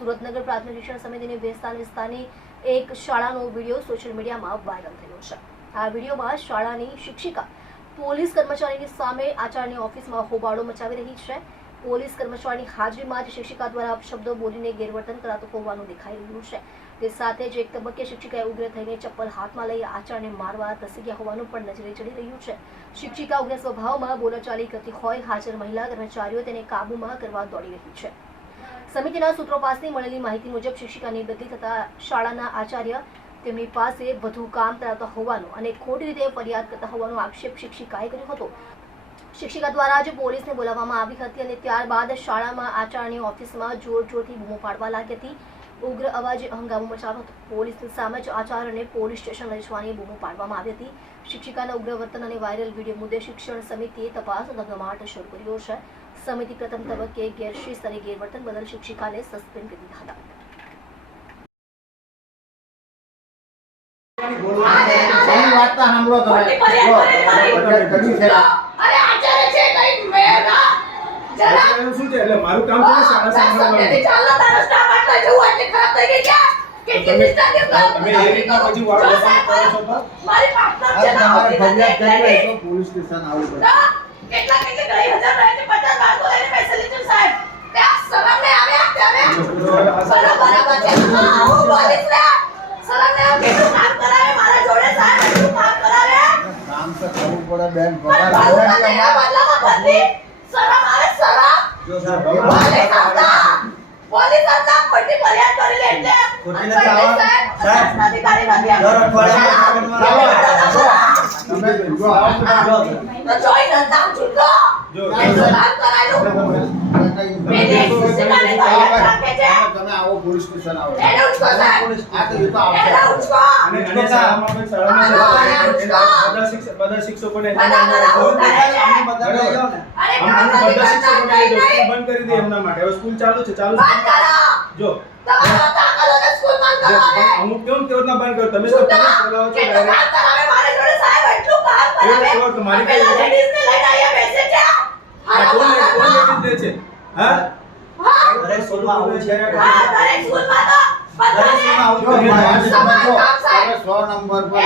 સુરતનગર પ્રાથમિક શિક્ષણ સમિતિની વેસ્તાન વિસ્તારની એક શાળાનો વીડિયો સોશિયલ મીડિયામાં વાયરલ થયો છે. આ વિડીયોમાં શાળાની શિક્ષિકા પોલીસ કર્મચારીની સામે આચાર્યની ઓફિસમાં હોબાળો મચાવી રહી છે. પોલીસ કર્મચારીની હાજરીમાં જ શિક્ષિકા દ્વારા શબ્દો બોલીને ગેરવર્તન કરાતું હોવાનું દેખાઈ રહ્યું છે. તે સાથે જ એક તબક્કે શિક્ષિકાએ ઉગ્ર થઈને ચપ્પલ હાથમાં લઈ આચાર્યને મારવા ધસી ગયા હોવાનું પણ નજરે ચડી રહ્યું છે. શિક્ષિકા ઉગ્ર સ્વભાવમાં બોલાચાલી કરતી હોય, હાજર મહિલા કર્મચારીઓ તેને કાબૂમાં કરવા દોડી રહી છે. સમિતિના સૂત્રો પાસેથી મળેલી માહિતી મુજબ શિક્ષિકાની બદલી થતા શાળાના આચાર્ય તેમની પાસે વધુ કામ કરાવતા હોવાનો અને ખોટી રીતે ફરિયાદ કરતા હોવાનો આક્ષેપ શિક્ષિકાએ કર્યો હતો. શિક્ષિકા દ્વારા જ પોલીસને બોલાવવામાં આવી હતી અને ત્યારબાદ શાળામાં આચાર્યની ઓફિસમાં જોર જોરથી બૂમો પાડવા લાગી હતી. ઉગ્ર અવાજે હંગામો મચાવ્યો હતો. પોલીસની સામે જ આચાર્યને પોલીસ સ્ટેશન રચવાની બૂમો પાડવામાં આવી હતી. શિક્ષિકાના ઉગ્ર વર્તન અને વાયરલ વીડિયો મુદ્દે શિક્ષણ સમિતિએ તપાસ ધગમાટ શરૂ કર્યો છે. સમિતિ પ્રથમ તબક્કે ગેરશિસ્ત અને ગેરવર્તન બદલ શિક્ષિકાને સસ્પેન્ડ કરી દીધા હતા. મારું કામ છે. મેં ના એનું એટલે કામ ને જેવું આટલી ખરાબ થઈ ગઈ ક્યાં તમે- તમે એ રીતના પછી વાળ સાહેબ, કરો છો તો? મારી પાર્ટનર છે ના તમારે ફરિયાદ એટલે હોય તો પોલીસ સ્ટેશન આવવું પડે. ના, કેટલા ગઈ હજાર રહે છે પચાસ બાળકો લઈને બેસેલી છું સાહેબ. ત્યાં શરમ નહીં આવે આ બરાબર બરાબર છે. હા, પોલીસ ને. શરમ નહીં કેટલું કામ કરાવે? મારા જોડે સાહેબ એટલું કામ કરાવે? કામ તો કરવું પડે બેન. પગાર ભાવું આપે મને આ બદલામાં બદલી શરમ આવે શરમ જો સાહેબ, પોલીસ હતા પોલીસ હતા ખોટી ફરિયાદ કરી લે એટલે. ખોટી નથી આવા- સાહેબ અધિકારી નથી દર અઠવાડિયે તમે જો આવો તો તો જોઈ નતા છૂટો. જો એટલું કામ કરાયેલું મેં એક શિક્ષિકાને તો યાદ રાખે છે. તમે આવો પોલીસ સ્ટેશન આવો. એને ઉઠકો સાહેબ. આ તો એ તો એને ઉઠકો અને અને શાળામાં પણ શાળામાં છે હા, હા, એના બધા શિક્ષક બધા શિક્ષકોને બધા બધા આવું બધા લઈ જાઓ ને. અરે શિક્ષકોને બંધ કરી દે એમના માટે. હવે સ્કૂલ ચાલુ છે ચાલુ જો. અમુક કેવું કેવું ના બંધ કરો. તમે તો પોલીસ બોલાવો છો. કામ કામ કોણ કોણ લેડીઝ લે છે? હા? દરેક સ્કૂલમાં આવું છે. દરેક સ્કૂલમાં તો કામ નંબર પર